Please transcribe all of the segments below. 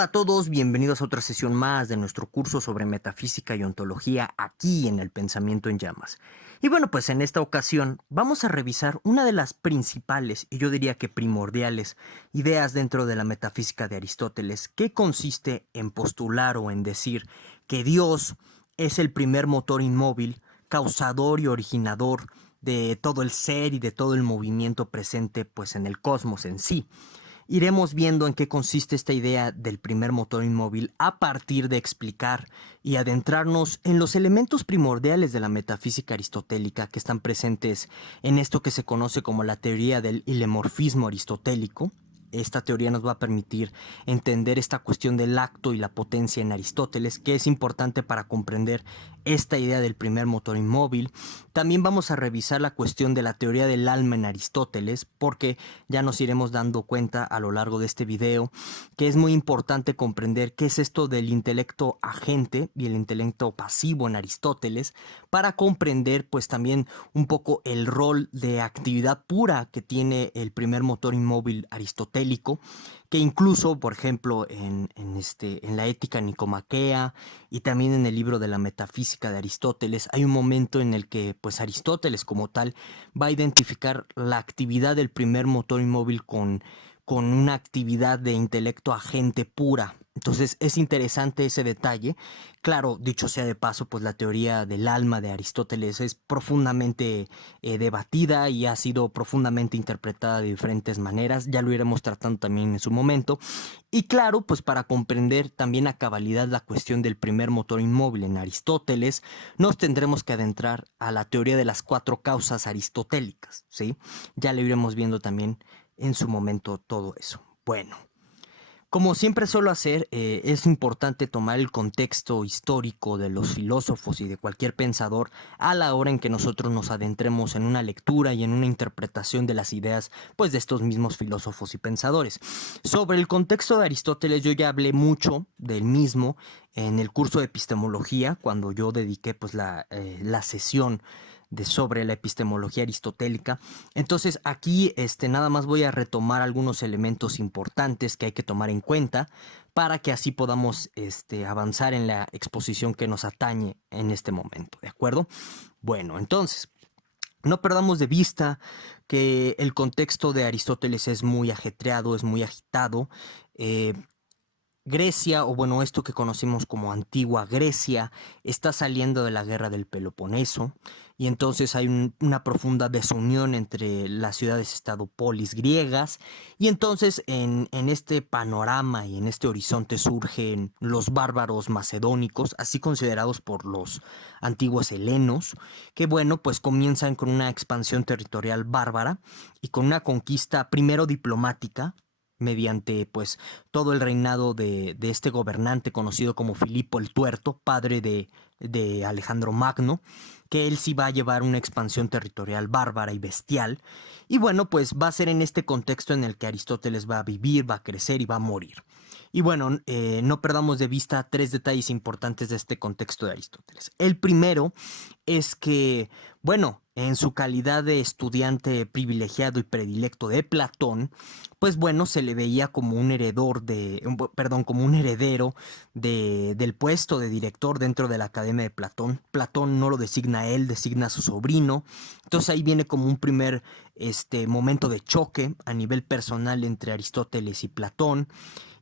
Hola a todos, bienvenidos a otra sesión más de nuestro curso sobre metafísica y ontología aquí en el Pensamiento en Llamas. Y bueno, pues en esta ocasión vamos a revisar una de las principales, y yo diría que primordiales, ideas dentro de la metafísica de Aristóteles, que consiste en postular o en decir que Dios es el primer motor inmóvil, causador y originador de todo el ser y de todo el movimiento presente pues en el cosmos en sí. Iremos viendo en qué consiste esta idea del primer motor inmóvil a partir de explicar y adentrarnos en los elementos primordiales de la metafísica aristotélica que están presentes en esto que se conoce como la teoría del hilemorfismo aristotélico. Esta teoría nos va a permitir entender esta cuestión del acto y la potencia en Aristóteles, que es importante para comprender esta idea del primer motor inmóvil. También vamos a revisar la cuestión de la teoría del alma en Aristóteles, porque ya nos iremos dando cuenta a lo largo de este video que es muy importante comprender qué es esto del intelecto agente y el intelecto pasivo en Aristóteles, para comprender pues también un poco el rol de actividad pura que tiene el primer motor inmóvil aristotélico, que incluso, por ejemplo, en la Ética Nicomaquea y también en el libro de la Metafísica de Aristóteles, hay un momento en el que pues Aristóteles como tal va a identificar la actividad del primer motor inmóvil con una actividad de intelecto agente pura. Entonces es interesante ese detalle. Claro, dicho sea de paso, pues la teoría del alma de Aristóteles es profundamente debatida y ha sido profundamente interpretada de diferentes maneras. Ya lo iremos tratando también en su momento. Y claro, pues para comprender también a cabalidad la cuestión del primer motor inmóvil en Aristóteles, nos tendremos que adentrar a la teoría de las cuatro causas aristotélicas, ¿sí? Ya lo iremos viendo también en su momento todo eso. Bueno. Como siempre suelo hacer, es importante tomar el contexto histórico de los filósofos y de cualquier pensador a la hora en que nosotros nos adentremos en una lectura y en una interpretación de las ideas, pues de estos mismos filósofos y pensadores. Sobre el contexto de Aristóteles yo ya hablé mucho del mismo en el curso de epistemología, cuando yo dediqué pues la sesión sobre la epistemología aristotélica. Entonces aquí nada más voy a retomar algunos elementos importantes que hay que tomar en cuenta para que así podamos avanzar en la exposición que nos atañe en este momento, ¿de acuerdo? Bueno, entonces, no perdamos de vista que el contexto de Aristóteles es muy ajetreado, es muy agitado. Grecia, o bueno, esto que conocemos como Antigua Grecia, está saliendo de la guerra del Peloponeso, y entonces hay una profunda desunión entre las ciudades-estado polis griegas, y entonces en este panorama y en este horizonte surgen los bárbaros macedónicos, así considerados por los antiguos helenos, que bueno, pues comienzan con una expansión territorial bárbara y con una conquista primero diplomática, mediante pues todo el reinado de este gobernante conocido como Filipo el Tuerto, padre de Alejandro Magno, que él sí va a llevar una expansión territorial bárbara y bestial. Y bueno, pues va a ser en este contexto en el que Aristóteles va a vivir, va a crecer y va a morir. Y bueno, no perdamos de vista tres detalles importantes de este contexto de Aristóteles. El primero es que, bueno, en su calidad de estudiante privilegiado y predilecto de Platón, pues bueno, se le veía como un como un heredero del puesto de director dentro de la Academia de Platón. Platón no lo designa a él, designa a su sobrino. Entonces ahí viene como un primer momento de choque a nivel personal entre Aristóteles y Platón.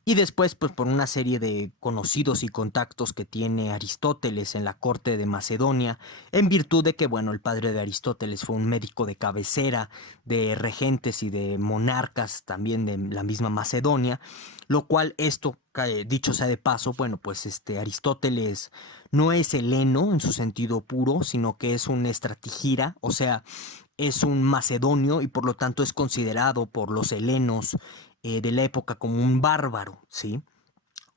Y después, pues por una serie de conocidos y contactos que tiene Aristóteles en la corte de Macedonia, en virtud de que, bueno, el padre de Aristóteles fue un médico de cabecera de regentes y de monarcas también de la misma Macedonia, lo cual esto, dicho sea de paso, bueno, pues Aristóteles no es heleno en su sentido puro, sino que es un estratigira, o sea, es un macedonio y por lo tanto es considerado por los helenos de la época como un bárbaro, ¿sí?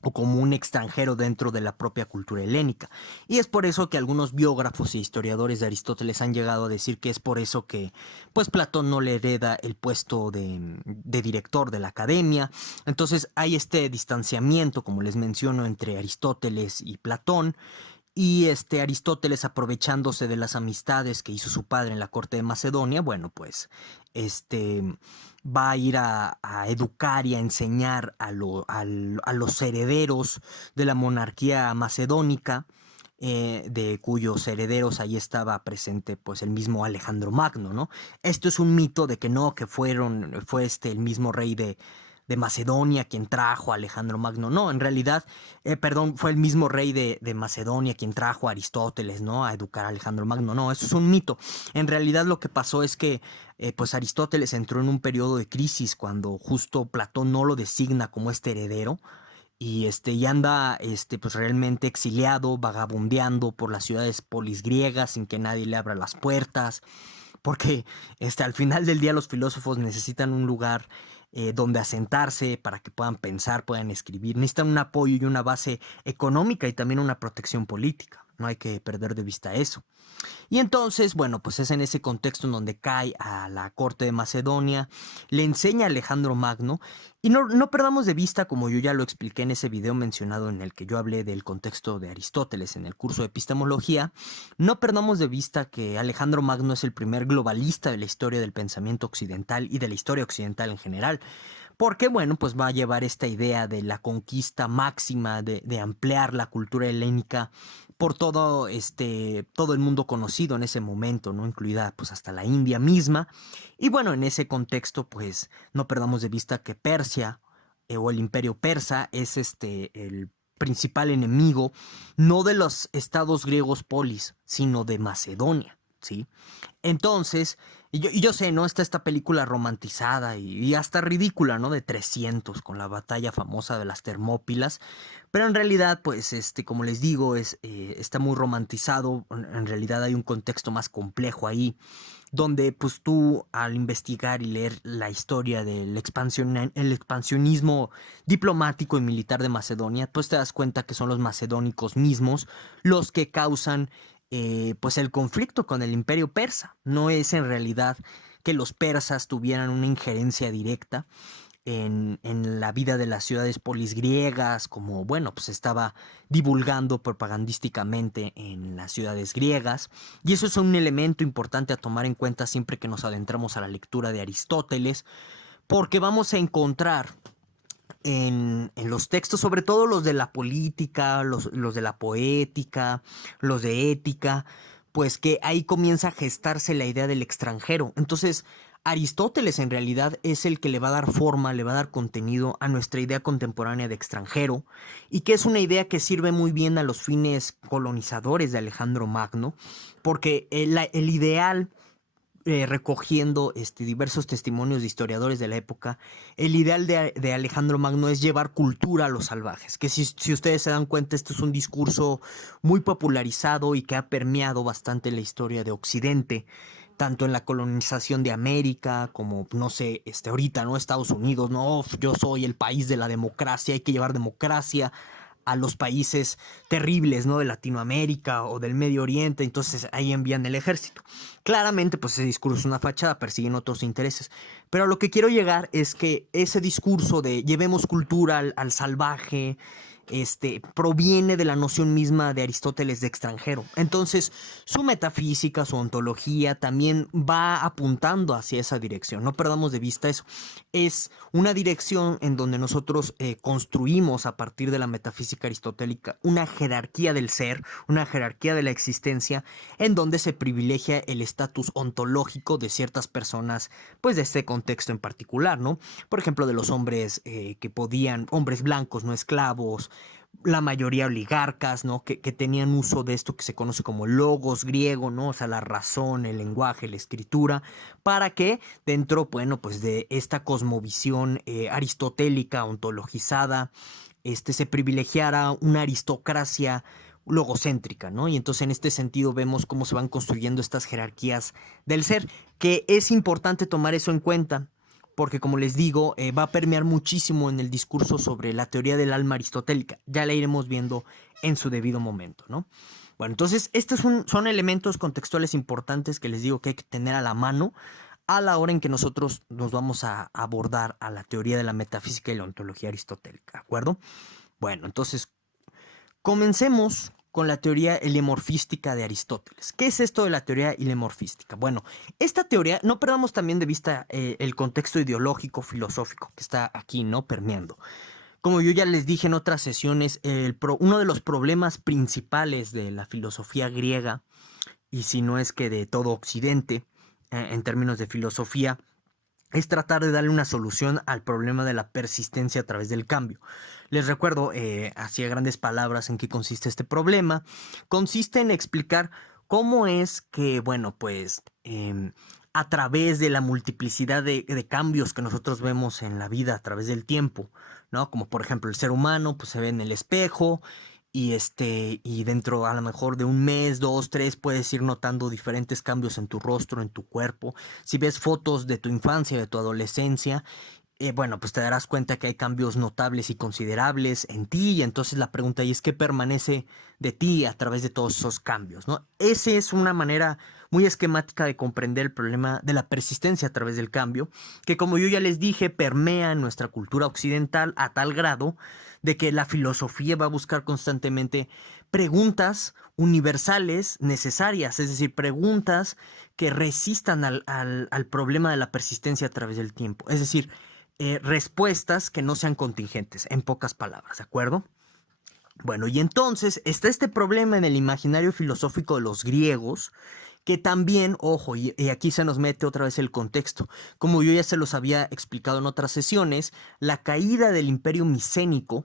O como un extranjero dentro de la propia cultura helénica. Y es por eso que algunos biógrafos e historiadores de Aristóteles han llegado a decir que es por eso que pues Platón no le hereda el puesto de director de la academia. Entonces hay este distanciamiento, como les menciono, entre Aristóteles y Platón. Y Aristóteles, aprovechándose de las amistades que hizo su padre en la corte de Macedonia, bueno, pues este va a ir a educar y a enseñar a los herederos de la monarquía macedónica, de cuyos herederos ahí estaba presente pues el mismo Alejandro Magno, ¿no? Esto es un mito de que no, que fue el mismo rey de Macedonia quien trajo a Alejandro Magno. No, en realidad, perdón, fue el mismo rey de Macedonia quien trajo a Aristóteles, ¿no? A educar a Alejandro Magno. No, eso es un mito. En realidad lo que pasó es que pues Aristóteles entró en un periodo de crisis cuando justo Platón no lo designa como heredero y anda pues realmente exiliado, vagabundeando por las ciudades polisgriegas sin que nadie le abra las puertas, porque al final del día los filósofos necesitan un lugar donde asentarse para que puedan pensar, puedan escribir. Necesitan un apoyo y una base económica y también una protección política. No hay que perder de vista eso. Y entonces, bueno, pues es en ese contexto en donde cae a la corte de Macedonia, le enseña a Alejandro Magno, y no perdamos de vista, como yo ya lo expliqué en ese video mencionado en el que yo hablé del contexto de Aristóteles en el curso de epistemología, no perdamos de vista que Alejandro Magno es el primer globalista de la historia del pensamiento occidental y de la historia occidental en general. Porque, bueno, pues va a llevar esta idea de la conquista máxima, de ampliar la cultura helénica por todo el mundo conocido en ese momento, ¿no? Incluida pues hasta la India misma. Y bueno, en ese contexto, pues no perdamos de vista que Persia o el imperio persa es el principal enemigo, no de los estados griegos polis, sino de Macedonia, ¿sí? Entonces, y yo sé, ¿no? Está esta película romantizada y hasta ridícula, ¿no? De 300 con la batalla famosa de las Termópilas. Pero en realidad, pues, como les digo, está muy romantizado. En realidad hay un contexto más complejo ahí, donde pues tú al investigar y leer la historia del el expansionismo diplomático y militar de Macedonia, pues te das cuenta que son los macedónicos mismos los que causan pues el conflicto con el imperio persa. No es en realidad que los persas tuvieran una injerencia directa en la vida de las ciudades polisgriegas, como bueno, pues estaba divulgando propagandísticamente en las ciudades griegas. Y eso es un elemento importante a tomar en cuenta siempre que nos adentramos a la lectura de Aristóteles, porque vamos a encontrar en los textos, sobre todo los de la política, los de la poética, los de ética, pues que ahí comienza a gestarse la idea del extranjero. Entonces, Aristóteles en realidad es el que le va a dar forma, le va a dar contenido a nuestra idea contemporánea de extranjero, y que es una idea que sirve muy bien a los fines colonizadores de Alejandro Magno, porque el ideal recogiendo diversos testimonios de historiadores de la época, el ideal de Alejandro Magno es llevar cultura a los salvajes, que si ustedes se dan cuenta, esto es un discurso muy popularizado y que ha permeado bastante la historia de Occidente, tanto en la colonización de América como, no sé, ahorita, ¿no? Estados Unidos, no, yo soy el país de la democracia, hay que llevar democracia a los países terribles, ¿no? De Latinoamérica o del Medio Oriente, entonces ahí envían el ejército. Claramente, pues ese discurso es una fachada, persiguen otros intereses. Pero a lo que quiero llegar es que ese discurso de llevemos cultura al salvaje, proviene de la noción misma de Aristóteles de extranjero. Entonces, su metafísica, su ontología también va apuntando hacia esa dirección. No perdamos de vista eso. Es una dirección en donde nosotros construimos a partir de la metafísica aristotélica una jerarquía del ser, una jerarquía de la existencia, en donde se privilegia el estatus ontológico de ciertas personas, pues de este contexto en particular, ¿no? Por ejemplo, de los hombres hombres blancos, no esclavos, la mayoría oligarcas, ¿no? Que tenían uso de esto que se conoce como logos griego, ¿no? O sea, la razón, el lenguaje, la escritura, para que dentro, bueno, pues de esta cosmovisión aristotélica, ontologizada, se privilegiara una aristocracia logocéntrica, ¿no? Y entonces en este sentido vemos cómo se van construyendo estas jerarquías del ser, que es importante tomar eso en cuenta porque como les digo, va a permear muchísimo en el discurso sobre la teoría del alma aristotélica. Ya la iremos viendo en su debido momento, ¿no? Bueno, entonces estos son elementos contextuales importantes que les digo que hay que tener a la mano a la hora en que nosotros nos vamos a abordar a la teoría de la metafísica y la ontología aristotélica, ¿de acuerdo? Bueno, entonces comencemos con la teoría heliomorfística de Aristóteles. ¿Qué es esto de la teoría heliomorfística? Bueno, esta teoría, no perdamos también de vista el contexto ideológico, filosófico que está aquí, ¿no? Permeando. Como yo ya les dije en otras sesiones, uno de los problemas principales de la filosofía griega, y si no es que de todo Occidente, en términos de filosofía, es tratar de darle una solución al problema de la persistencia a través del cambio. Les recuerdo, así a grandes palabras, en qué consiste este problema. Consiste en explicar cómo es que, bueno, pues a través de la multiplicidad de cambios que nosotros vemos en la vida a través del tiempo, ¿no? Como por ejemplo el ser humano, pues se ve en el espejo y dentro a lo mejor de un mes, dos, tres, puedes ir notando diferentes cambios en tu rostro, en tu cuerpo. Si ves fotos de tu infancia, de tu adolescencia, bueno, pues te darás cuenta que hay cambios notables y considerables en ti, y entonces la pregunta ahí es qué permanece de ti a través de todos esos cambios, ¿no? Esa es una manera muy esquemática de comprender el problema de la persistencia a través del cambio, que como yo ya les dije, permea en nuestra cultura occidental a tal grado de que la filosofía va a buscar constantemente preguntas universales necesarias, es decir, preguntas que resistan al problema de la persistencia a través del tiempo, es decir, respuestas que no sean contingentes, en pocas palabras, ¿de acuerdo? Bueno, y entonces está este problema en el imaginario filosófico de los griegos, que también, ojo, y aquí se nos mete otra vez el contexto. Como yo ya se los había explicado en otras sesiones, la caída del imperio micénico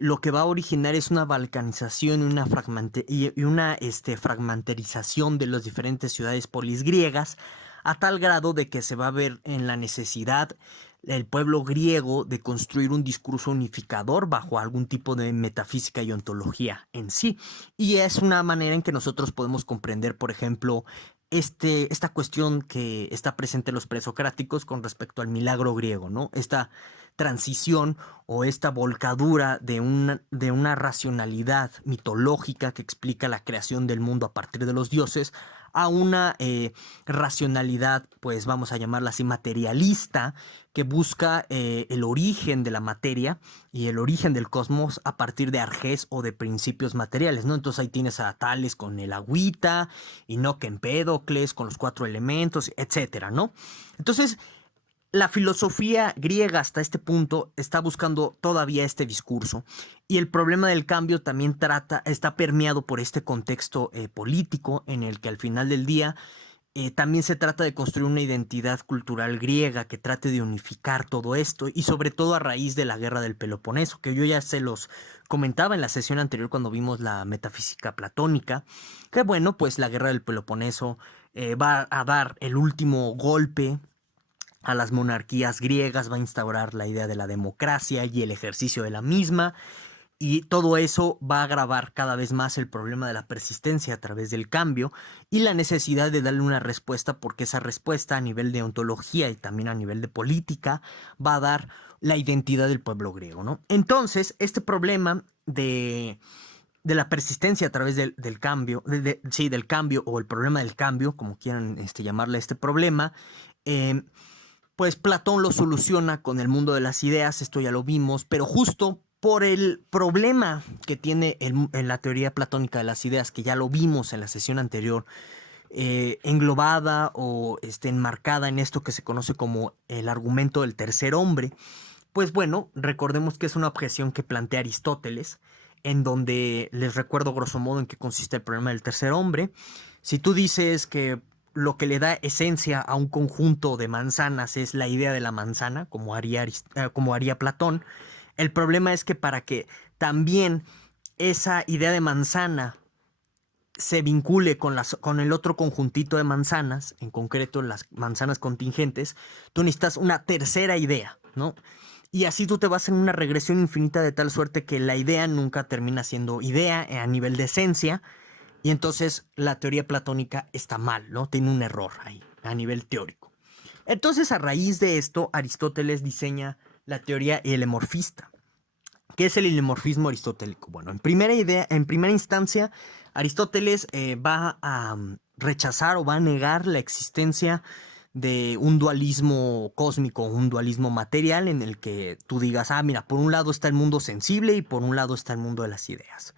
lo que va a originar es una balcanización y una fragmentarización de las diferentes ciudades polis griegas, a tal grado de que se va a ver en la necesidad el pueblo griego de construir un discurso unificador bajo algún tipo de metafísica y ontología en sí. Y es una manera en que nosotros podemos comprender, por ejemplo, esta cuestión que está presente en los presocráticos con respecto al milagro griego, ¿no? Esta transición o esta volcadura de una racionalidad mitológica que explica la creación del mundo a partir de los dioses a una racionalidad, pues vamos a llamarla así, materialista, que busca el origen de la materia y el origen del cosmos a partir de arjés o de principios materiales, ¿no? Entonces ahí tienes a Tales con el agüita, Enoch en Empédocles con los 4 elementos, etcétera, ¿no? Entonces, la filosofía griega hasta este punto está buscando todavía este discurso, y el problema del cambio también está permeado por este contexto político en el que al final del día también se trata de construir una identidad cultural griega que trate de unificar todo esto, y sobre todo a raíz de la guerra del Peloponeso, que yo ya se los comentaba en la sesión anterior cuando vimos la metafísica platónica, que bueno, pues la guerra del Peloponeso va a dar el último golpe a las monarquías griegas, va a instaurar la idea de la democracia y el ejercicio de la misma, y todo eso va a agravar cada vez más el problema de la persistencia a través del cambio y la necesidad de darle una respuesta, porque esa respuesta a nivel de ontología y también a nivel de política va a dar la identidad del pueblo griego, ¿no? Entonces, este problema de la persistencia a través del cambio, sí, del cambio, o el problema del cambio, como quieran llamarle este problema, pues Platón lo soluciona con el mundo de las ideas, esto ya lo vimos, pero justo por el problema que tiene en la teoría platónica de las ideas, que ya lo vimos en la sesión anterior, englobada o enmarcada en esto que se conoce como el argumento del tercer hombre, pues bueno, recordemos que es una objeción que plantea Aristóteles, en donde les recuerdo grosso modo en qué consiste el problema del tercer hombre. Si tú dices que lo que le da esencia a un conjunto de manzanas es la idea de la manzana, como haría Platón, el problema es que para que también esa idea de manzana se vincule con el otro conjuntito de manzanas, en concreto las manzanas contingentes, tú necesitas una tercera idea, ¿no? Y así tú te vas en una regresión infinita de tal suerte que la idea nunca termina siendo idea a nivel de esencia, y entonces la teoría platónica está mal, ¿no? Tiene un error ahí, a nivel teórico. Entonces, a raíz de esto, Aristóteles diseña la teoría helemorfista. ¿Qué es el helemorfismo aristotélico? Bueno, en primera instancia, Aristóteles va a rechazar o va a negar la existencia de un dualismo cósmico, un dualismo material en el que tú digas, mira, por un lado está el mundo sensible y por un lado está el mundo de las ideas.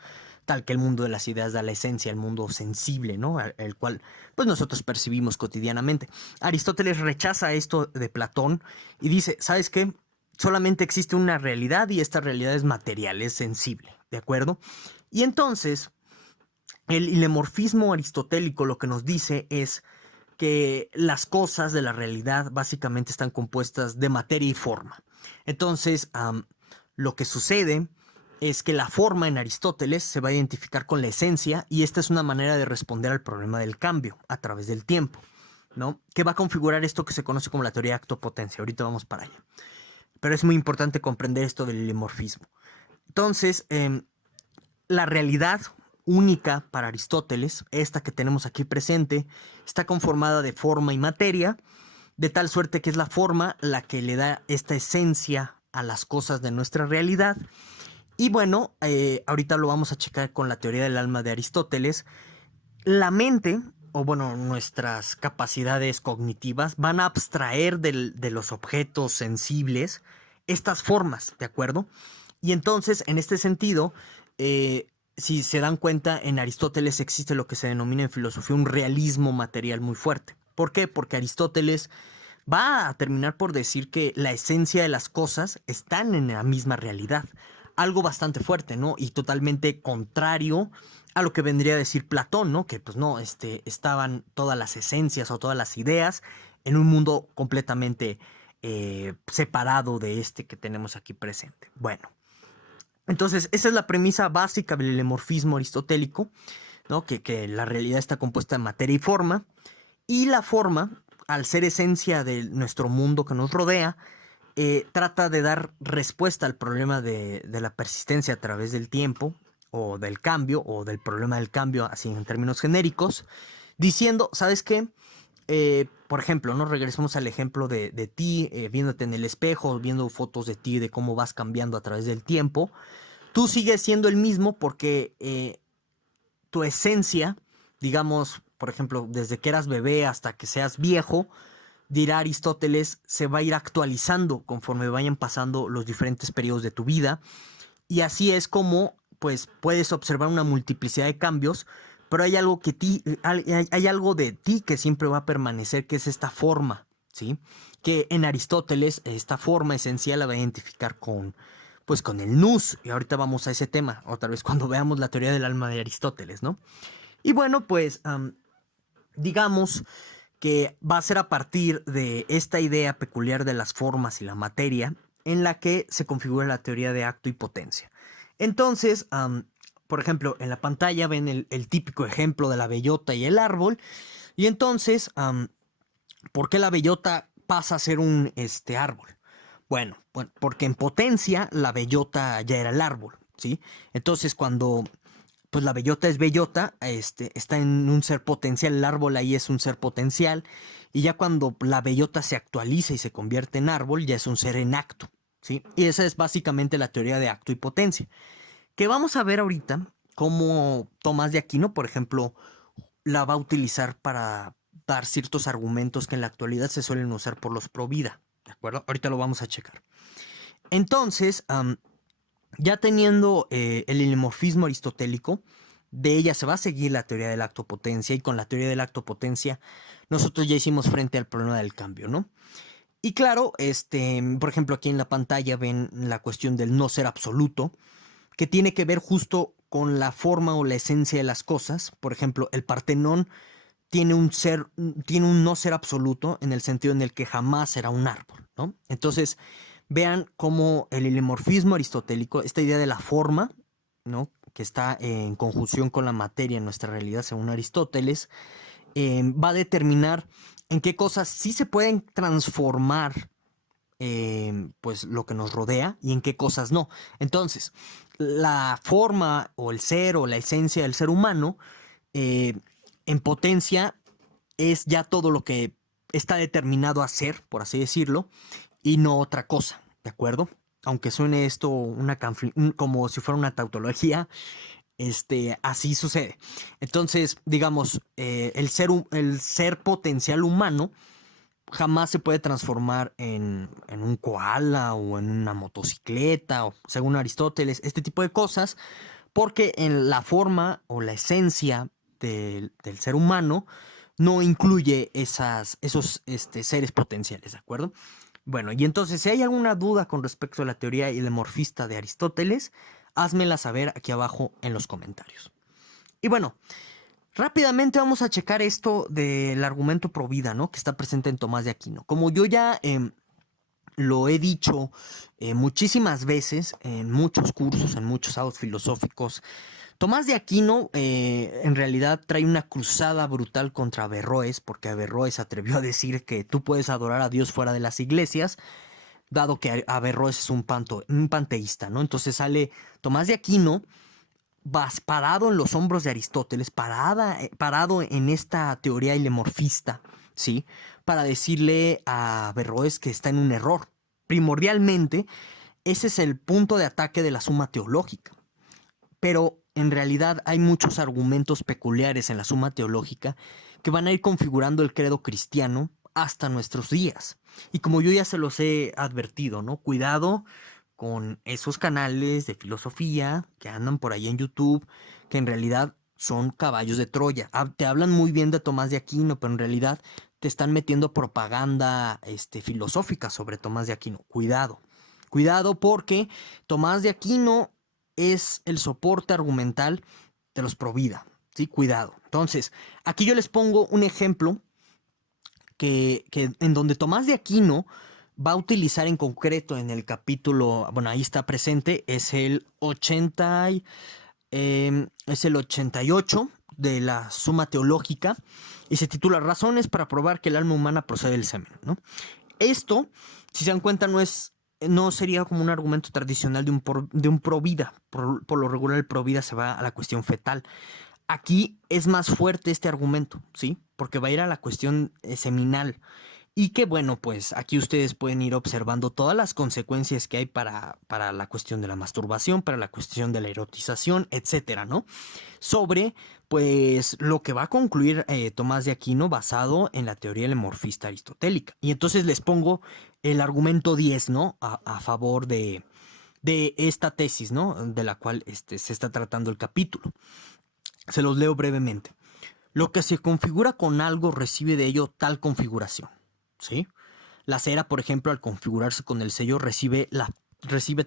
tal que el mundo de las ideas da la esencia, el mundo sensible, ¿no? El cual pues nosotros percibimos cotidianamente. Aristóteles rechaza esto de Platón y dice, ¿sabes qué? Solamente existe una realidad y esta realidad es material, es sensible, ¿de acuerdo? Y entonces, el ilemorfismo aristotélico lo que nos dice es que las cosas de la realidad básicamente están compuestas de materia y forma. Entonces, lo que sucede es que la forma en Aristóteles se va a identificar con la esencia y esta es una manera de responder al problema del cambio a través del tiempo, ¿no? Que va a configurar esto que se conoce como la teoría de acto-potencia. Ahorita vamos para allá. Pero es muy importante comprender esto del ilemorfismo. Entonces, la realidad única para Aristóteles, esta que tenemos aquí presente, está conformada de forma y materia, de tal suerte que es la forma la que le da esta esencia a las cosas de nuestra realidad. Y bueno, ahorita lo vamos a checar con la teoría del alma de Aristóteles. La mente, o bueno, nuestras capacidades cognitivas, van a abstraer de los objetos sensibles estas formas, ¿de acuerdo? Y entonces, en este sentido, si se dan cuenta, en Aristóteles existe lo que se denomina en filosofía un realismo material muy fuerte. ¿Por qué? Porque Aristóteles va a terminar por decir que la esencia de las cosas están en la misma realidad. Algo bastante fuerte, ¿no? Y totalmente contrario a lo que vendría a decir Platón, ¿no? Que pues no, estaban todas las esencias o todas las ideas en un mundo completamente separado de este que tenemos aquí presente. Bueno, entonces esa es la premisa básica del lemorfismo aristotélico, ¿no? Que la realidad está compuesta de materia y forma, y la forma, al ser esencia de nuestro mundo que nos rodea, trata de dar respuesta al problema de la persistencia a través del tiempo, o del cambio, o del problema del cambio, así en términos genéricos, diciendo, ¿sabes qué? Por ejemplo, ¿no? Regresemos al ejemplo de ti, viéndote en el espejo, viendo fotos de ti, de cómo vas cambiando a través del tiempo. Tú sigues siendo el mismo porque tu esencia, digamos, por ejemplo, desde que eras bebé hasta que seas viejo, dirá Aristóteles, se va a ir actualizando conforme vayan pasando los diferentes periodos de tu vida. Y así es como, pues, puedes observar una multiplicidad de cambios, pero hay algo hay algo de ti que siempre va a permanecer, que es esta forma, ¿sí? Que en Aristóteles, esta forma esencial la va a identificar pues, con el nous. Y ahorita vamos a ese tema, otra vez cuando veamos la teoría del alma de Aristóteles, ¿no? Y bueno, pues, digamos que va a ser a partir de esta idea peculiar de las formas y la materia en la que se configura la teoría de acto y potencia. Entonces, por ejemplo, en la pantalla ven el típico ejemplo de la bellota y el árbol. Y entonces, ¿por qué la bellota pasa a ser un árbol? Bueno, porque en potencia la bellota ya era el árbol, ¿sí? Entonces, cuando pues la bellota es bellota, está en un ser potencial, el árbol ahí es un ser potencial, y ya cuando la bellota se actualiza y se convierte en árbol, ya es un ser en acto, ¿sí? Y esa es básicamente la teoría de acto y potencia, que vamos a ver ahorita cómo Tomás de Aquino, por ejemplo, la va a utilizar para dar ciertos argumentos que en la actualidad se suelen usar por los pro vida, ¿de acuerdo? Ahorita lo vamos a checar. Entonces, ya teniendo el ilemorfismo aristotélico, de ella se va a seguir la teoría del acto potencia, y con la teoría del acto potencia nosotros ya hicimos frente al problema del cambio, ¿no? Y claro, por ejemplo, aquí en la pantalla ven la cuestión del no ser absoluto, que tiene que ver justo con la forma o la esencia de las cosas. Por ejemplo, el Partenón tiene un no ser absoluto en el sentido en el que jamás será un árbol, ¿no? Entonces, vean cómo el ilemorfismo aristotélico, esta idea de la forma, ¿no? Que está en conjunción con la materia en nuestra realidad según Aristóteles, va a determinar en qué cosas sí se pueden transformar pues lo que nos rodea y en qué cosas no. Entonces, la forma o el ser o la esencia del ser humano en potencia es ya todo lo que está determinado a ser, por así decirlo, y no otra cosa, ¿de acuerdo? Aunque suene esto como si fuera una tautología, así sucede. Entonces, digamos, el ser potencial humano jamás se puede transformar en un koala o en una motocicleta, o según Aristóteles, este tipo de cosas, porque en la forma o la esencia del ser humano no incluye esos seres potenciales, ¿de acuerdo? Bueno, y entonces si hay alguna duda con respecto a la teoría hielemorfista de Aristóteles, házmela saber aquí abajo en los comentarios. Y bueno, rápidamente vamos a checar esto del argumento pro vida, ¿no? Que está presente en Tomás de Aquino. Como yo ya lo he dicho muchísimas veces en muchos cursos, en muchos audios filosóficos, Tomás de Aquino en realidad trae una cruzada brutal contra Averroes, porque Averroes se atrevió a decir que tú puedes adorar a Dios fuera de las iglesias, dado que Averroes es un panteísta, ¿no? Entonces sale Tomás de Aquino, vas parado en los hombros de Aristóteles, parado en esta teoría hielemorfista, ¿sí? Para decirle a Averroes que está en un error. Primordialmente, ese es el punto de ataque de la Suma Teológica. Pero en realidad hay muchos argumentos peculiares en la Suma Teológica que van a ir configurando el credo cristiano hasta nuestros días. Y como yo ya se los he advertido, ¿no? Cuidado con esos canales de filosofía que andan por ahí en YouTube, que en realidad son caballos de Troya. Te hablan muy bien de Tomás de Aquino, pero en realidad te están metiendo propaganda filosófica sobre Tomás de Aquino. Cuidado. Cuidado porque Tomás de Aquino es el soporte argumental de los pro vida. ¿Sí? Cuidado. Entonces, aquí yo les pongo un ejemplo que en donde Tomás de Aquino va a utilizar en concreto en el capítulo, bueno, ahí está presente, es el 88 de la Suma Teológica y se titula Razones para probar que el alma humana procede del semen, ¿no? Esto, si se dan cuenta, no sería como un argumento tradicional de un pro vida. Por lo regular el pro vida se va a la cuestión fetal. Aquí es más fuerte este argumento, ¿sí? Porque va a ir a la cuestión seminal. Y que bueno, pues aquí ustedes pueden ir observando todas las consecuencias que hay para la cuestión de la masturbación, para la cuestión de la erotización, etcétera, ¿no? Sobre, pues, lo que va a concluir Tomás de Aquino basado en la teoría hielemorfista aristotélica. Y entonces les pongo el argumento 10, ¿no? A favor de esta tesis, ¿no? De la cual se está tratando el capítulo. Se los leo brevemente. Lo que se configura con algo recibe de ello tal configuración. ¿Sí? La cera, por ejemplo, al configurarse con el sello, recibe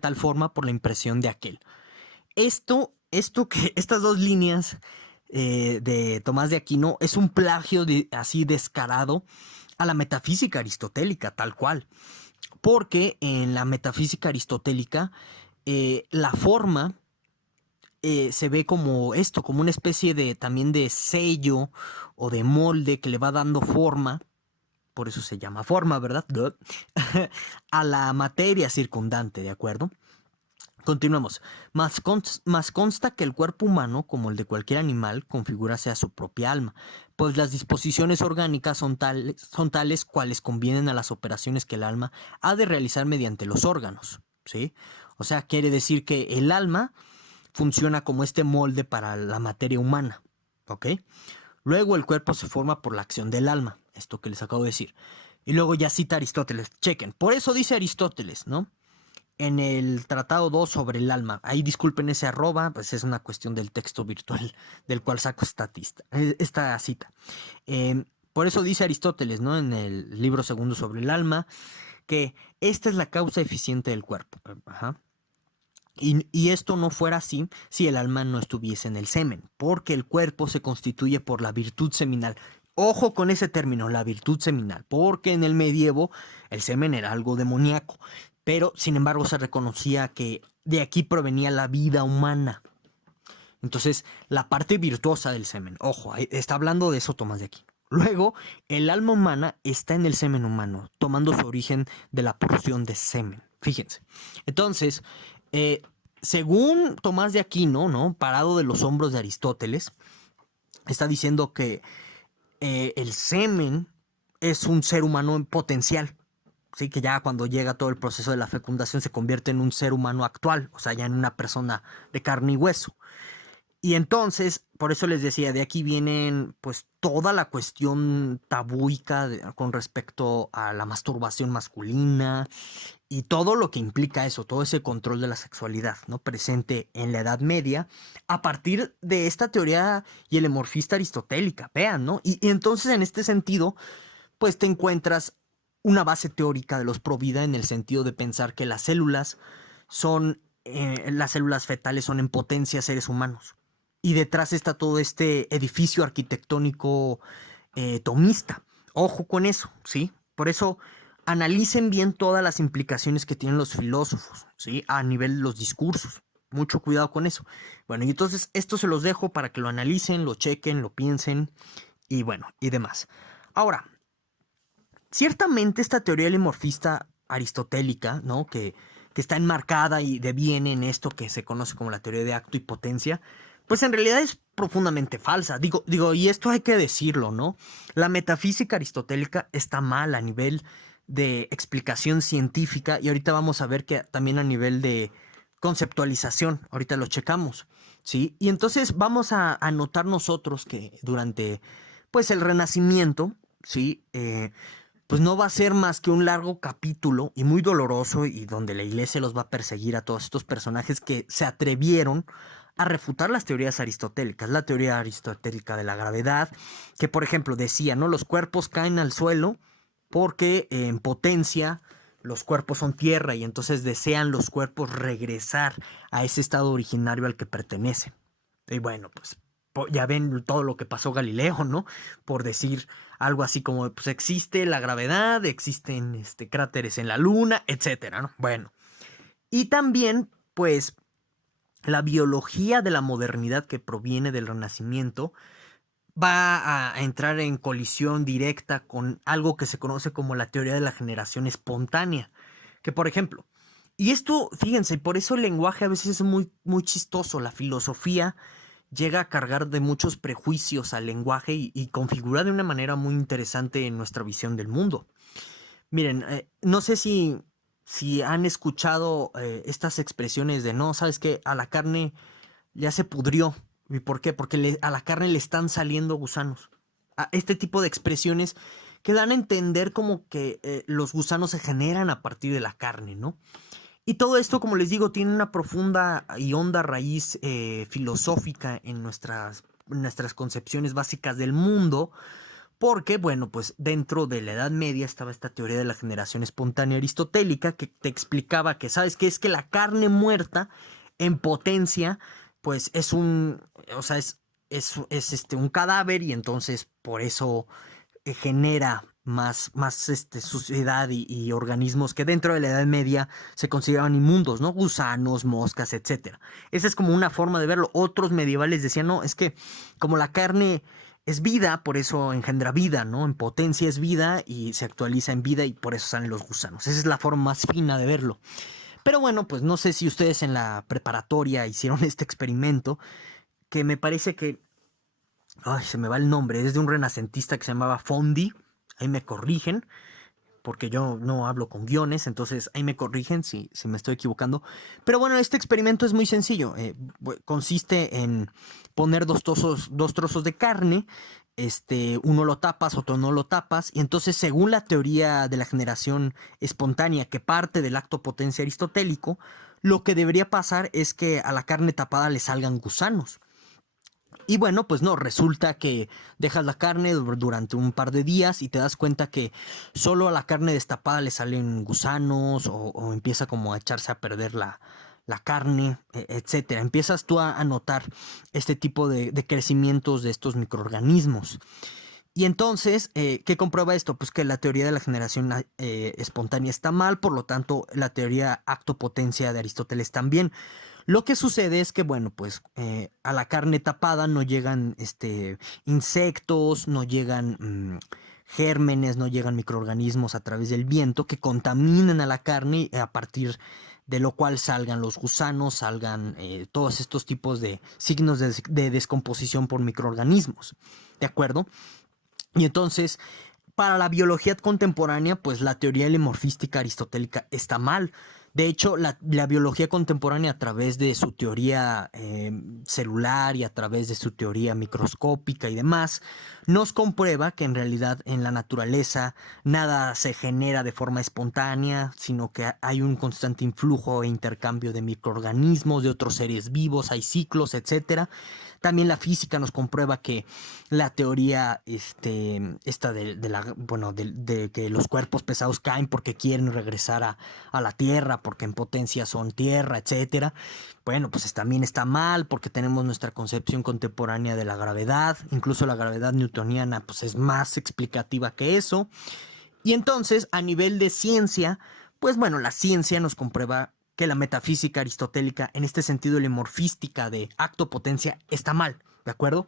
tal forma por la impresión de aquel. Estas dos líneas de Tomás de Aquino es un plagio así descarado a la metafísica aristotélica, tal cual. Porque en la metafísica aristotélica, la forma se ve como esto, como una especie también de sello o de molde que le va dando forma. Por eso se llama forma, ¿verdad? A la materia circundante, ¿de acuerdo? Continuemos. Más consta que el cuerpo humano, como el de cualquier animal, configurase a su propia alma, pues las disposiciones orgánicas son tales cuales convienen a las operaciones que el alma ha de realizar mediante los órganos, ¿sí? O sea, quiere decir que el alma funciona como este molde para la materia humana, ¿ok? Luego el cuerpo se forma por la acción del alma, esto que les acabo de decir. Y luego ya cita Aristóteles, chequen, por eso dice Aristóteles, ¿no? En el Tratado 2 sobre el alma, ahí disculpen ese arroba, pues es una cuestión del texto virtual del cual saco esta cita. Por eso dice Aristóteles, ¿no? En el libro segundo sobre el alma, que esta es la causa eficiente del cuerpo. Ajá. Y esto no fuera así si el alma no estuviese en el semen, porque el cuerpo se constituye por la virtud seminal. Ojo con ese término, la virtud seminal, porque en el medievo el semen era algo demoníaco, pero sin embargo se reconocía que de aquí provenía la vida humana. Entonces, la parte virtuosa del semen, ojo, está hablando de eso Tomás de Aquino. Luego, el alma humana está en el semen humano, tomando su origen de la porción de semen. Fíjense. Entonces, según Tomás de Aquino, ¿no? Parado de los hombros de Aristóteles, está diciendo que el semen es un ser humano en potencial. ¿Sí? Que ya cuando llega todo el proceso de la fecundación se convierte en un ser humano actual, o sea, ya en una persona de carne y hueso. Y entonces, por eso les decía, de aquí vienen pues toda la cuestión tabúica con respecto a la masturbación masculina y todo lo que implica eso, todo ese control de la sexualidad, ¿no? Presente en la Edad Media, a partir de esta teoría hielemorfista aristotélica, vean, ¿no? Y entonces en este sentido, pues te encuentras una base teórica de los Provida en el sentido de pensar que las células fetales son en potencia seres humanos. Y detrás está todo este edificio arquitectónico tomista. Ojo con eso, ¿sí? Por eso analicen bien todas las implicaciones que tienen los filósofos, ¿sí? A nivel de los discursos. Mucho cuidado con eso. Bueno, y entonces esto se los dejo para que lo analicen, lo chequen, lo piensen y bueno, y demás. Ahora, ciertamente esta teoría helimorfista aristotélica, ¿no? Que está enmarcada y deviene en esto que se conoce como la teoría de acto y potencia, pues en realidad es profundamente falsa. Digo, y esto hay que decirlo, ¿no? La metafísica aristotélica está mal a nivel de explicación científica y ahorita vamos a ver que también a nivel de conceptualización, ahorita lo checamos, ¿sí? Y entonces vamos a notar nosotros que durante, pues, el Renacimiento, ¿sí? Pues no va a ser más que un largo capítulo y muy doloroso y donde la iglesia los va a perseguir a todos estos personajes que se atrevieron a refutar las teorías aristotélicas, la teoría aristotélica de la gravedad, que por ejemplo decía, ¿no? Los cuerpos caen al suelo porque en potencia los cuerpos son tierra y entonces desean los cuerpos regresar a ese estado originario al que pertenecen. Y bueno, pues ya ven todo lo que pasó Galileo, ¿no? Por decir algo así como, pues existe la gravedad, existen cráteres en la luna, etcétera, ¿no? Bueno, y también, pues, la biología de la modernidad que proviene del Renacimiento va a entrar en colisión directa con algo que se conoce como la teoría de la generación espontánea. Que, por ejemplo, y esto, fíjense, por eso el lenguaje a veces es muy, muy chistoso. La filosofía llega a cargar de muchos prejuicios al lenguaje y configura de una manera muy interesante en nuestra visión del mundo. Miren, no sé si han escuchado estas expresiones de no, ¿sabes qué? A la carne ya se pudrió. ¿Y por qué? Porque a la carne le están saliendo gusanos. Este tipo de expresiones que dan a entender como que los gusanos se generan a partir de la carne, ¿no? Y todo esto, como les digo, tiene una profunda y honda raíz filosófica en nuestras concepciones básicas del mundo, porque, bueno, pues dentro de la Edad Media estaba esta teoría de la generación espontánea aristotélica que te explicaba que, ¿sabes qué? Es que la carne muerta en potencia, pues o sea, es un cadáver y entonces por eso genera más suciedad y organismos que dentro de la Edad Media se consideraban inmundos, ¿no? Gusanos, moscas, etcétera. Esa es como una forma de verlo. Otros medievales decían, no, es que como la carne es vida, por eso engendra vida, ¿no? En potencia es vida y se actualiza en vida y por eso salen los gusanos. Esa es la forma más fina de verlo. Pero bueno, pues no sé si ustedes en la preparatoria hicieron este experimento, que me parece que ay, se me va el nombre, es de un renacentista que se llamaba Fondi, ahí me corrigen, porque yo no hablo con guiones, entonces ahí me corrigen si me estoy equivocando. Pero bueno, este experimento es muy sencillo, consiste en poner dos trozos de carne, uno lo tapas, otro no lo tapas, y entonces según la teoría de la generación espontánea que parte del acto potencia aristotélico, lo que debería pasar es que a la carne tapada le salgan gusanos. Y bueno, pues no, resulta que dejas la carne durante un par de días y te das cuenta que solo a la carne destapada le salen gusanos o empieza como a echarse a perder la carne, etcétera. Empiezas tú a notar este tipo de crecimientos de estos microorganismos. Y entonces, ¿qué comprueba esto? Pues que la teoría de la generación espontánea está mal, por lo tanto, la teoría acto-potencia de Aristóteles también. Lo que sucede es que, bueno, pues a la carne tapada no llegan insectos, no llegan gérmenes, no llegan microorganismos a través del viento que contaminen a la carne a partir de lo cual salgan los gusanos, salgan todos estos tipos de signos de descomposición por microorganismos. ¿De acuerdo? Y entonces, para la biología contemporánea, pues la teoría helimorfística aristotélica está mal. De hecho, la biología contemporánea a través de su teoría celular y a través de su teoría microscópica y demás, nos comprueba que en realidad en la naturaleza nada se genera de forma espontánea, sino que hay un constante influjo e intercambio de microorganismos, de otros seres vivos, hay ciclos, etcétera. También la física nos comprueba que la teoría esta de que los cuerpos pesados caen porque quieren regresar a la Tierra, porque en potencia son tierra, etcétera. Bueno, pues también está mal porque tenemos nuestra concepción contemporánea de la gravedad, incluso la gravedad newtoniana pues es más explicativa que eso. Y entonces, a nivel de ciencia, pues bueno, la ciencia nos comprueba que la metafísica aristotélica, en este sentido lemorfística de acto-potencia, está mal, ¿de acuerdo?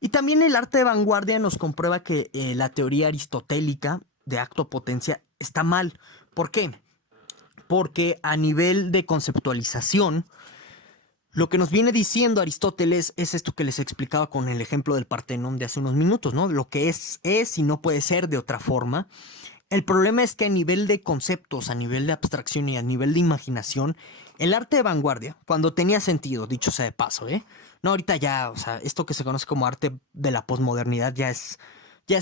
Y también el arte de vanguardia nos comprueba que la teoría aristotélica de acto-potencia está mal. ¿Por qué? Porque a nivel de conceptualización, lo que nos viene diciendo Aristóteles es esto que les explicaba con el ejemplo del Partenón de hace unos minutos, ¿no? Lo que es y no puede ser de otra forma. El problema es que a nivel de conceptos, a nivel de abstracción y a nivel de imaginación, el arte de vanguardia, cuando tenía sentido, dicho sea de paso, no, ahorita ya, o sea, esto que se conoce como arte de la posmodernidad ya es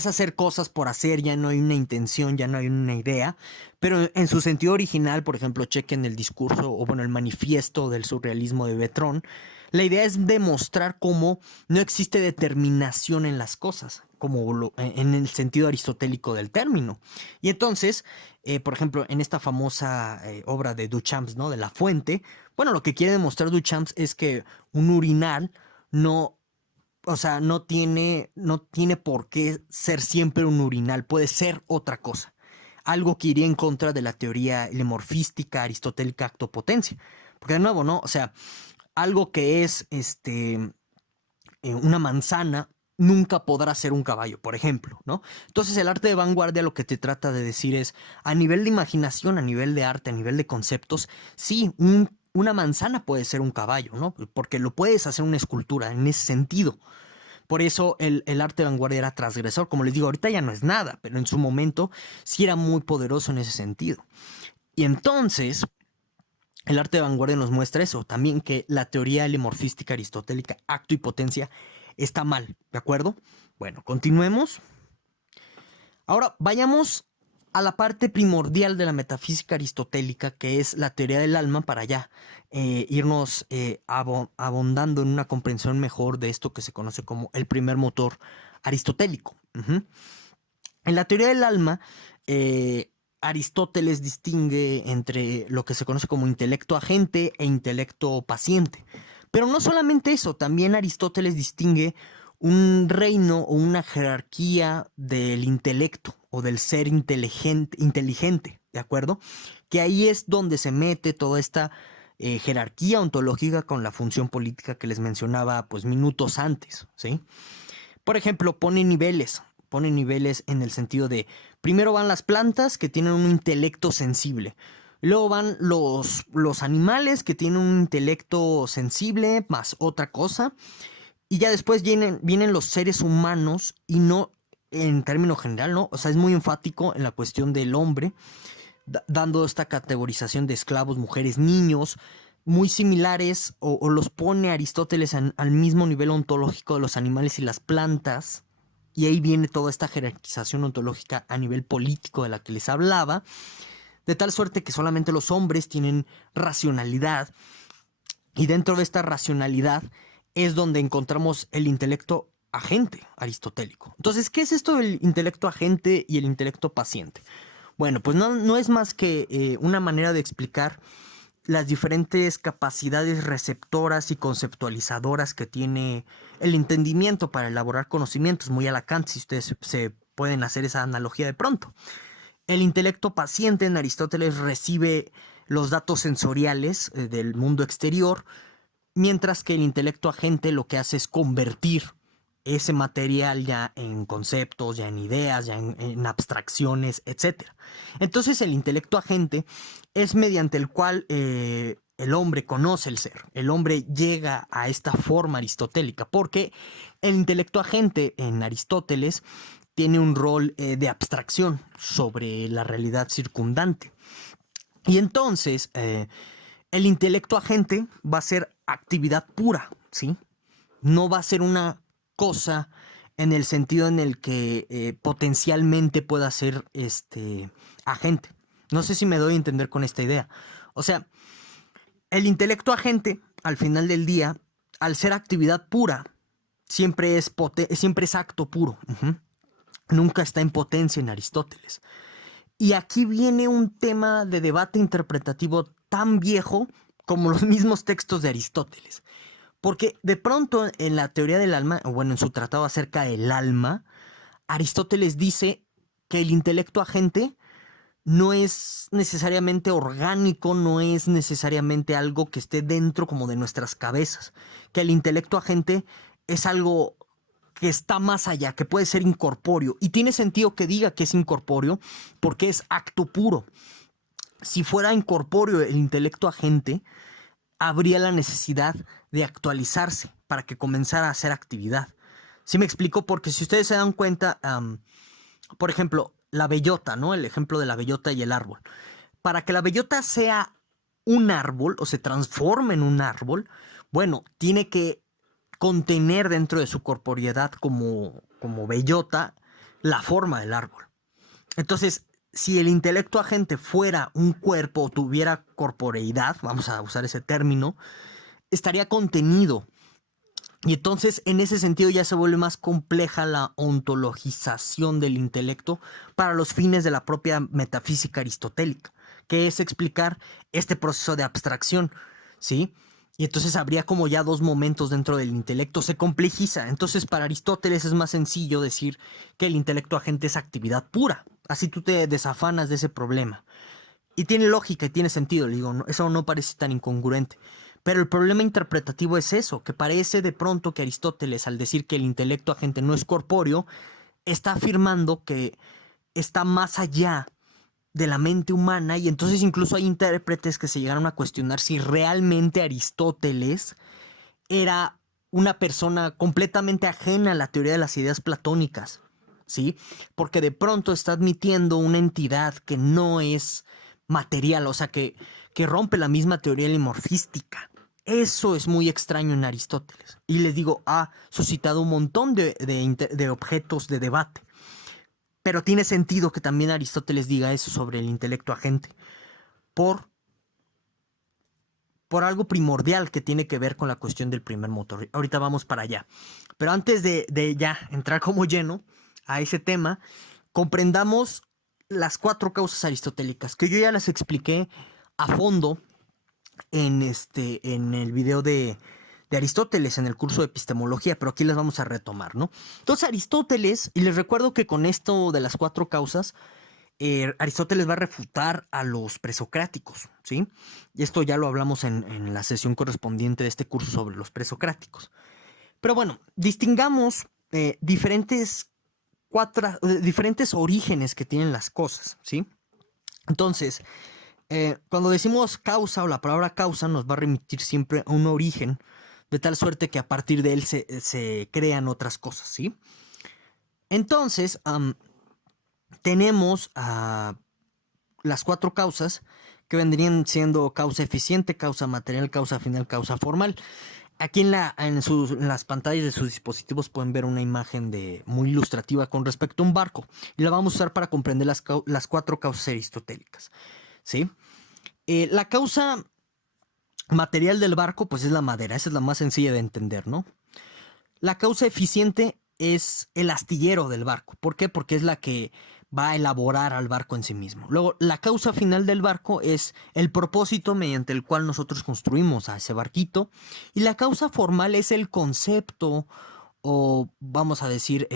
hacer cosas por hacer, ya no hay una intención, ya no hay una idea, pero en su sentido original, por ejemplo, chequen el discurso o bueno, el manifiesto del surrealismo de Bertrand, la idea es demostrar cómo no existe determinación en las cosas, como en el sentido aristotélico del término. Y entonces, por ejemplo, en esta famosa obra de Duchamp, ¿no? De La Fuente, bueno, lo que quiere demostrar Duchamp es que un urinal no, o sea, no tiene por qué ser siempre un urinal, puede ser otra cosa. Algo que iría en contra de la teoría lemorfística aristotélica actopotencia. Porque de nuevo, ¿no? O sea, algo que es una manzana nunca podrá ser un caballo, por ejemplo, ¿no? Entonces el arte de vanguardia lo que te trata de decir es, a nivel de imaginación, a nivel de arte, a nivel de conceptos, sí, una manzana puede ser un caballo, ¿no? Porque lo puedes hacer una escultura en ese sentido. Por eso el arte de vanguardia era transgresor. Como les digo, ahorita ya no es nada, pero en su momento sí era muy poderoso en ese sentido. Y entonces, el arte de vanguardia nos muestra eso, también que la teoría lemorfística aristotélica, acto y potencia, está mal, ¿de acuerdo? Bueno, continuemos. Ahora vayamos a la parte primordial de la metafísica aristotélica, que es la teoría del alma, para ya irnos abondando en una comprensión mejor de esto que se conoce como el primer motor aristotélico. En la teoría del alma, Aristóteles distingue entre lo que se conoce como intelecto agente e intelecto paciente. Pero no solamente eso, también Aristóteles distingue un reino o una jerarquía del intelecto o del ser inteligente, ¿de acuerdo? Que ahí es donde se mete toda esta jerarquía ontológica con la función política que les mencionaba pues minutos antes, ¿sí? Por ejemplo, pone niveles en el sentido de, primero van las plantas que tienen un intelecto sensible, luego van los animales que tienen un intelecto sensible más otra cosa, y ya después vienen los seres humanos y no en término general, ¿no? O sea, es muy enfático en la cuestión del hombre, dando esta categorización de esclavos, mujeres, niños, muy similares, o los pone Aristóteles al mismo nivel ontológico de los animales y las plantas, y ahí viene toda esta jerarquización ontológica a nivel político de la que les hablaba, de tal suerte que solamente los hombres tienen racionalidad, y dentro de esta racionalidad es donde encontramos el intelecto agente aristotélico. Entonces, ¿qué es esto del intelecto agente y el intelecto paciente? Bueno, pues no es más que una manera de explicar las diferentes capacidades receptoras y conceptualizadoras que tiene el entendimiento para elaborar conocimientos, muy a la Kant, si ustedes se pueden hacer esa analogía de pronto. El intelecto paciente en Aristóteles recibe los datos sensoriales del mundo exterior, mientras que el intelecto agente lo que hace es convertir ese material ya en conceptos, ya en ideas, ya en abstracciones, etc. Entonces el intelecto agente es mediante el cual el hombre conoce el ser, el hombre llega a esta forma aristotélica, porque el intelecto agente en Aristóteles tiene un rol de abstracción sobre la realidad circundante. Y entonces, el intelecto agente va a ser actividad pura, ¿sí? No va a ser una cosa en el sentido en el que potencialmente pueda ser agente. No sé si me doy a entender con esta idea. O sea, el intelecto agente, al final del día, al ser actividad pura, siempre es acto puro. Ujú. Nunca está en potencia en Aristóteles. Y aquí viene un tema de debate interpretativo tan viejo como los mismos textos de Aristóteles. Porque de pronto en la teoría del alma, o bueno, en su tratado acerca del alma, Aristóteles dice que el intelecto agente no es necesariamente orgánico, no es necesariamente algo que esté dentro como de nuestras cabezas, que el intelecto agente es algo que está más allá, que puede ser incorpóreo. Y tiene sentido que diga que es incorpóreo porque es acto puro. Si fuera incorpóreo el intelecto agente, habría la necesidad de actualizarse para que comenzara a hacer actividad. ¿Sí me explico? Porque si ustedes se dan cuenta, por ejemplo, la bellota, ¿no? El ejemplo de la bellota y el árbol. Para que la bellota sea un árbol o se transforme en un árbol, bueno, tiene que contener dentro de su corporeidad como bellota la forma del árbol. Entonces, si el intelecto agente fuera un cuerpo o tuviera corporeidad, vamos a usar ese término, estaría contenido. Y entonces, en ese sentido, ya se vuelve más compleja la ontologización del intelecto para los fines de la propia metafísica aristotélica, que es explicar este proceso de abstracción, ¿sí? Y entonces habría como ya dos momentos dentro del intelecto, se complejiza. Entonces, para Aristóteles es más sencillo decir que el intelecto agente es actividad pura. Así tú te desafanas de ese problema. Y tiene lógica y tiene sentido, le digo, eso no parece tan incongruente. Pero el problema interpretativo es eso, que parece de pronto que Aristóteles, al decir que el intelecto agente no es corpóreo, está afirmando que está más allá de la mente humana, y entonces incluso hay intérpretes que se llegaron a cuestionar si realmente Aristóteles era una persona completamente ajena a la teoría de las ideas platónicas, ¿sí? Porque de pronto está admitiendo una entidad que no es material, o sea, que rompe la misma teoría limorfística. Eso es muy extraño en Aristóteles. Y les digo, ha suscitado un montón de objetos de debate. Pero tiene sentido que también Aristóteles diga eso sobre el intelecto agente. Por, por algo primordial que tiene que ver con la cuestión del primer motor. Ahorita vamos para allá. Pero antes de ya entrar como lleno a ese tema, comprendamos las cuatro causas aristotélicas, que yo ya las expliqué a fondo en el video de Aristóteles en el curso de epistemología, pero aquí las vamos a retomar, ¿no? Entonces Aristóteles, y les recuerdo que con esto de las cuatro causas, Aristóteles va a refutar a los presocráticos, ¿sí? Y esto ya lo hablamos en la sesión correspondiente de este curso sobre los presocráticos. Pero bueno, distingamos diferentes orígenes que tienen las cosas, ¿sí? Entonces, cuando decimos causa o la palabra causa nos va a remitir siempre a un origen, de tal suerte que a partir de él se crean otras cosas, ¿sí? Entonces, tenemos las cuatro causas que vendrían siendo causa eficiente, causa material, causa final, causa formal. Aquí en las pantallas de sus dispositivos pueden ver una imagen muy ilustrativa con respecto a un barco. Y la vamos a usar para comprender las cuatro causas aristotélicas, ¿sí? La causa material del barco, pues es la madera. Esa es la más sencilla de entender, ¿no? La causa eficiente es el astillero del barco. ¿Por qué? Porque es la que va a elaborar al barco en sí mismo. Luego, la causa final del barco es el propósito mediante el cual nosotros construimos a ese barquito. Y la causa formal es el concepto, o vamos a decir,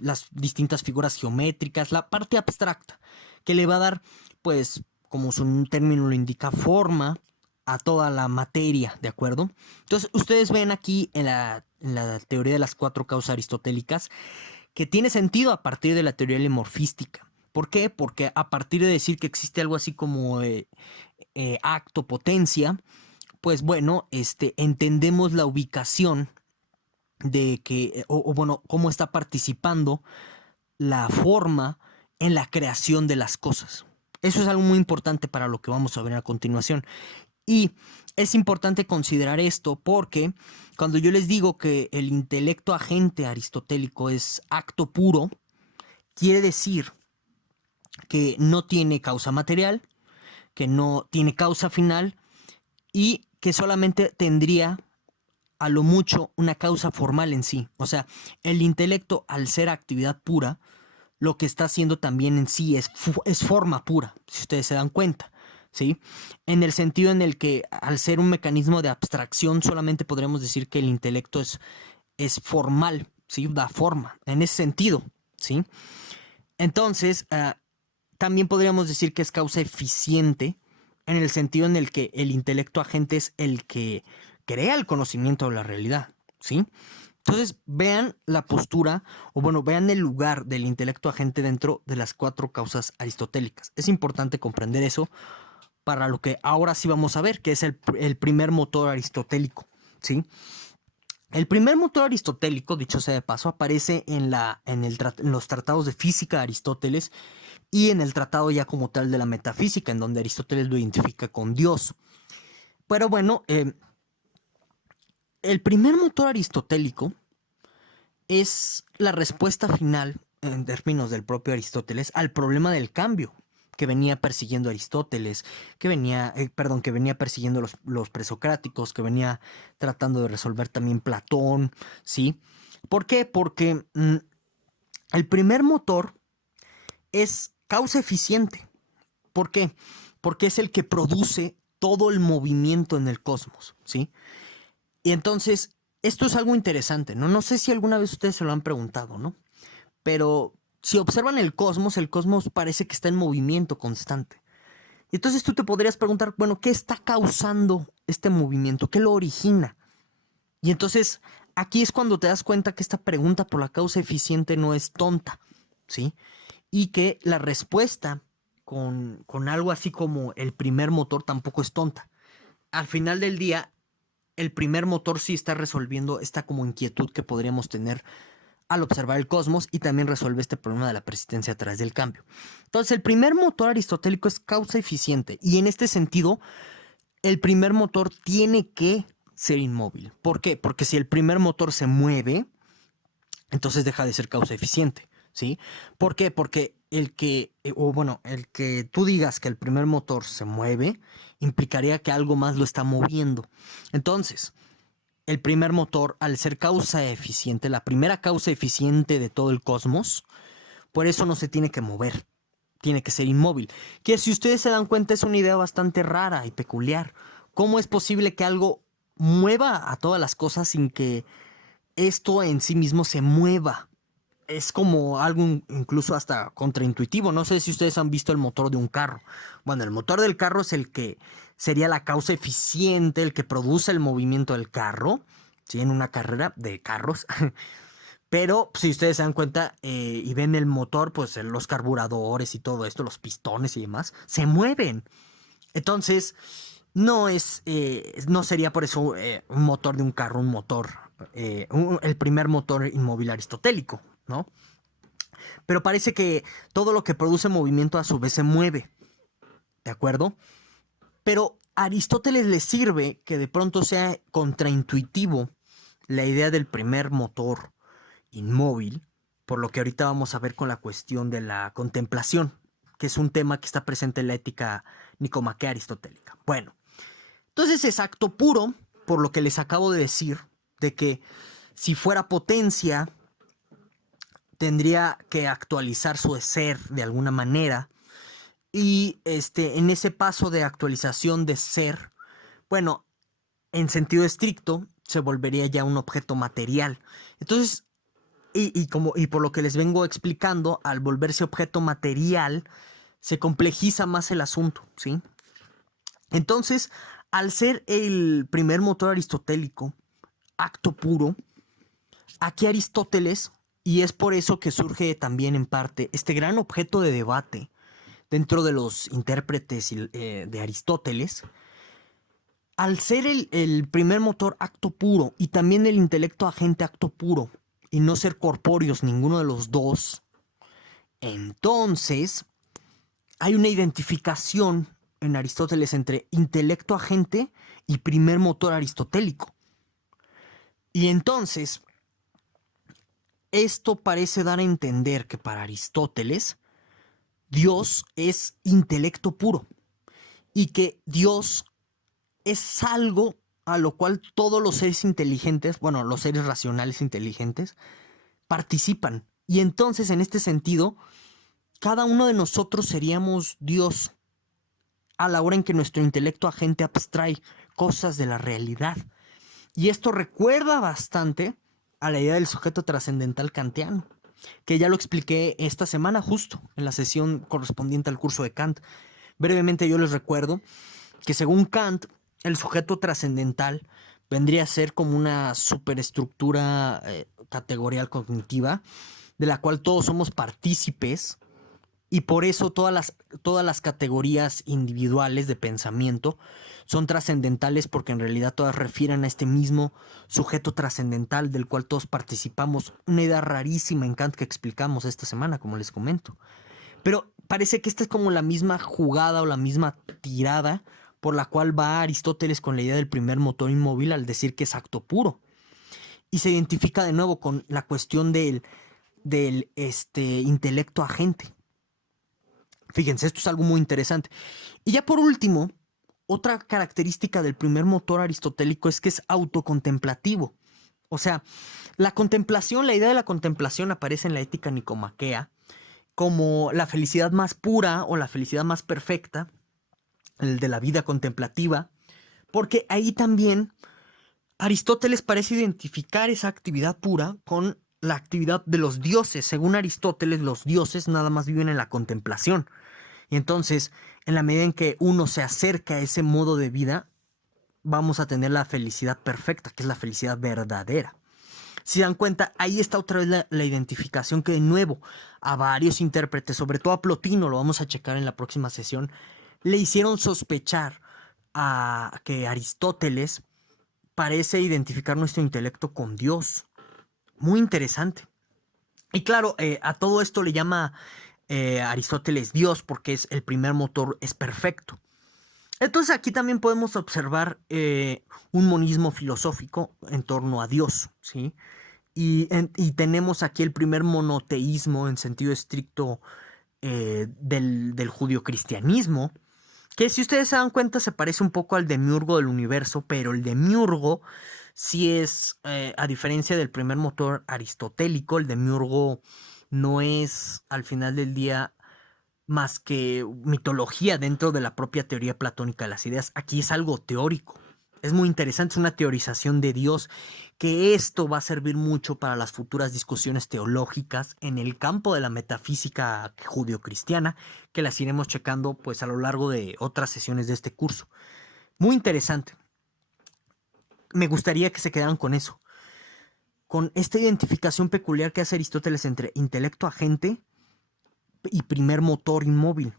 las distintas figuras geométricas, la parte abstracta, que le va a dar, pues, como su término lo indica, forma a toda la materia, ¿de acuerdo? Entonces, ustedes ven aquí en la teoría de las cuatro causas aristotélicas que tiene sentido a partir de la teoría limorfística. ¿Por qué? Porque a partir de decir que existe algo así como acto, potencia, pues bueno, entendemos la ubicación de que, o bueno, cómo está participando la forma en la creación de las cosas. Eso es algo muy importante para lo que vamos a ver a continuación. Y es importante considerar esto porque cuando yo les digo que el intelecto agente aristotélico es acto puro, quiere decir que no tiene causa material, que no tiene causa final y que solamente tendría a lo mucho una causa formal en sí. O sea, el intelecto, al ser actividad pura, lo que está haciendo también en sí es forma pura, si ustedes se dan cuenta, ¿sí? En el sentido en el que al ser un mecanismo de abstracción solamente podremos decir que el intelecto es formal, ¿sí? Da forma, en ese sentido, ¿sí? Entonces, también podríamos decir que es causa eficiente en el sentido en el que el intelecto agente es el que crea el conocimiento de la realidad, ¿sí? Entonces, vean la postura, o bueno, vean el lugar del intelecto agente dentro de las 4 causas aristotélicas. Es importante comprender eso para lo que ahora sí vamos a ver, que es el primer motor aristotélico, ¿sí? El primer motor aristotélico, dicho sea de paso, aparece en los tratados de física de Aristóteles y en el tratado ya como tal de la metafísica, en donde Aristóteles lo identifica con Dios. Pero bueno, el primer motor aristotélico es la respuesta final, en términos del propio Aristóteles, al problema del cambio que venía persiguiendo Aristóteles, que venía persiguiendo los presocráticos, que venía tratando de resolver también Platón, ¿sí? ¿Por qué? Porque el primer motor es causa eficiente. ¿Por qué? Porque es el que produce todo el movimiento en el cosmos, ¿sí? Y entonces, esto es algo interesante, ¿no? No sé si alguna vez ustedes se lo han preguntado, ¿no? Pero si observan el cosmos parece que está en movimiento constante. Y entonces tú te podrías preguntar, bueno, ¿qué está causando este movimiento? ¿Qué lo origina? Y entonces, aquí es cuando te das cuenta que esta pregunta por la causa eficiente no es tonta, ¿sí? Y que la respuesta con algo así como el primer motor tampoco es tonta. Al final del día, el primer motor sí está resolviendo esta como inquietud que podríamos tener al observar el cosmos y también resuelve este problema de la persistencia a través del cambio. Entonces, el primer motor aristotélico es causa eficiente y en este sentido, el primer motor tiene que ser inmóvil. ¿Por qué? Porque si el primer motor se mueve, entonces deja de ser causa eficiente, ¿sí? ¿Por qué? Porque el que tú digas que el primer motor se mueve, implicaría que algo más lo está moviendo. Entonces, el primer motor, al ser causa eficiente, la primera causa eficiente de todo el cosmos, por eso no se tiene que mover, tiene que ser inmóvil. Que si ustedes se dan cuenta es una idea bastante rara y peculiar. ¿Cómo es posible que algo mueva a todas las cosas sin que esto en sí mismo se mueva? Es como algo incluso hasta contraintuitivo. No sé si ustedes han visto el motor de un carro. Bueno, el motor del carro es el que sería la causa eficiente, el que produce el movimiento del carro, ¿sí? En una carrera de carros. Pero si ustedes se dan cuenta y ven el motor, pues los carburadores y todo esto, los pistones y demás, se mueven. Entonces, no sería por eso un motor de un carro, el primer motor inmóvil aristotélico, ¿no? Pero parece que todo lo que produce movimiento a su vez se mueve, ¿de acuerdo? Pero a Aristóteles le sirve que de pronto sea contraintuitivo la idea del primer motor inmóvil, por lo que ahorita vamos a ver con la cuestión de la contemplación, que es un tema que está presente en la ética nicomaquea aristotélica. Bueno, entonces es acto puro, por lo que les acabo de decir, de que si fuera potencia, tendría que actualizar su ser de alguna manera. Y en ese paso de actualización de ser, bueno, en sentido estricto, se volvería ya un objeto material. Entonces, y por lo que les vengo explicando, al volverse objeto material, se complejiza más el asunto, ¿sí? Entonces, al ser el primer motor aristotélico, acto puro, aquí Aristóteles, y es por eso que surge también en parte este gran objeto de debate dentro de los intérpretes de Aristóteles, al ser el primer motor acto puro y también el intelecto agente acto puro y no ser corpóreos ninguno de los dos, entonces hay una identificación en Aristóteles entre intelecto agente y primer motor aristotélico. Y entonces, esto parece dar a entender que para Aristóteles, Dios es intelecto puro y que Dios es algo a lo cual todos los seres inteligentes, bueno, los seres racionales inteligentes, participan. Y entonces, en este sentido, cada uno de nosotros seríamos Dios a la hora en que nuestro intelecto agente abstrae cosas de la realidad. Y esto recuerda bastante a la idea del sujeto trascendental kantiano, que ya lo expliqué esta semana justo en la sesión correspondiente al curso de Kant. Brevemente yo les recuerdo que según Kant, el sujeto trascendental vendría a ser como una superestructura categorial cognitiva de la cual todos somos partícipes y por eso todas las categorías individuales de pensamiento son trascendentales porque en realidad todas refieren a este mismo sujeto trascendental del cual todos participamos. Una idea rarísima en Kant que explicamos esta semana, como les comento. Pero parece que esta es como la misma jugada o la misma tirada por la cual va Aristóteles con la idea del primer motor inmóvil al decir que es acto puro. Y se identifica de nuevo con la cuestión del intelecto agente. Fíjense, esto es algo muy interesante. Y ya por último, otra característica del primer motor aristotélico es que es autocontemplativo. O sea, la contemplación, la idea de la contemplación aparece en la ética nicomaquea como la felicidad más pura o la felicidad más perfecta, el de la vida contemplativa, porque ahí también Aristóteles parece identificar esa actividad pura con la actividad de los dioses. Según Aristóteles, los dioses nada más viven en la contemplación. Y entonces, en la medida en que uno se acerca a ese modo de vida, vamos a tener la felicidad perfecta, que es la felicidad verdadera. Si dan cuenta, ahí está otra vez la identificación que de nuevo a varios intérpretes, sobre todo a Plotino, lo vamos a checar en la próxima sesión, le hicieron sospechar a que Aristóteles parece identificar nuestro intelecto con Dios. Muy interesante. Y claro, a todo esto le llama Aristóteles Dios porque es el primer motor, es perfecto. Entonces aquí también podemos observar un monismo filosófico en torno a Dios, ¿sí? Y tenemos aquí el primer monoteísmo en sentido estricto del judio-cristianismo, que si ustedes se dan cuenta se parece un poco al demiurgo del universo, pero el demiurgo sí es, a diferencia del primer motor aristotélico, el demiurgo no es al final del día más que mitología dentro de la propia teoría platónica de las ideas. Aquí es algo teórico. Es muy interesante, es una teorización de Dios, que esto va a servir mucho para las futuras discusiones teológicas en el campo de la metafísica judio-cristiana, que las iremos checando pues a lo largo de otras sesiones de este curso. Muy interesante. Me gustaría que se quedaran con eso, con esta identificación peculiar que hace Aristóteles entre intelecto agente y primer motor inmóvil,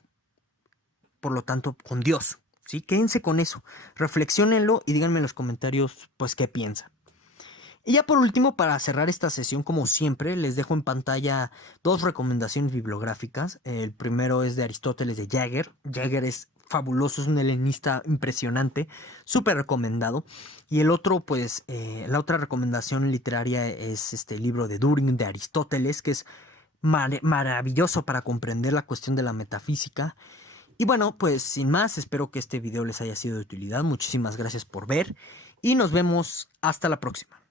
por lo tanto con Dios. ¿Sí? Quédense con eso, reflexiónenlo y díganme en los comentarios pues qué piensan. Y ya por último, para cerrar esta sesión, como siempre, les dejo en pantalla dos recomendaciones bibliográficas. El primero es de Aristóteles de Jaeger. Jaeger es fabuloso, es un helenista impresionante, súper recomendado. Y el otro, pues, la otra recomendación literaria es este libro de Düring de Aristóteles, que es maravilloso para comprender la cuestión de la metafísica. Y bueno, pues sin más, espero que este video les haya sido de utilidad. Muchísimas gracias por ver y nos vemos hasta la próxima.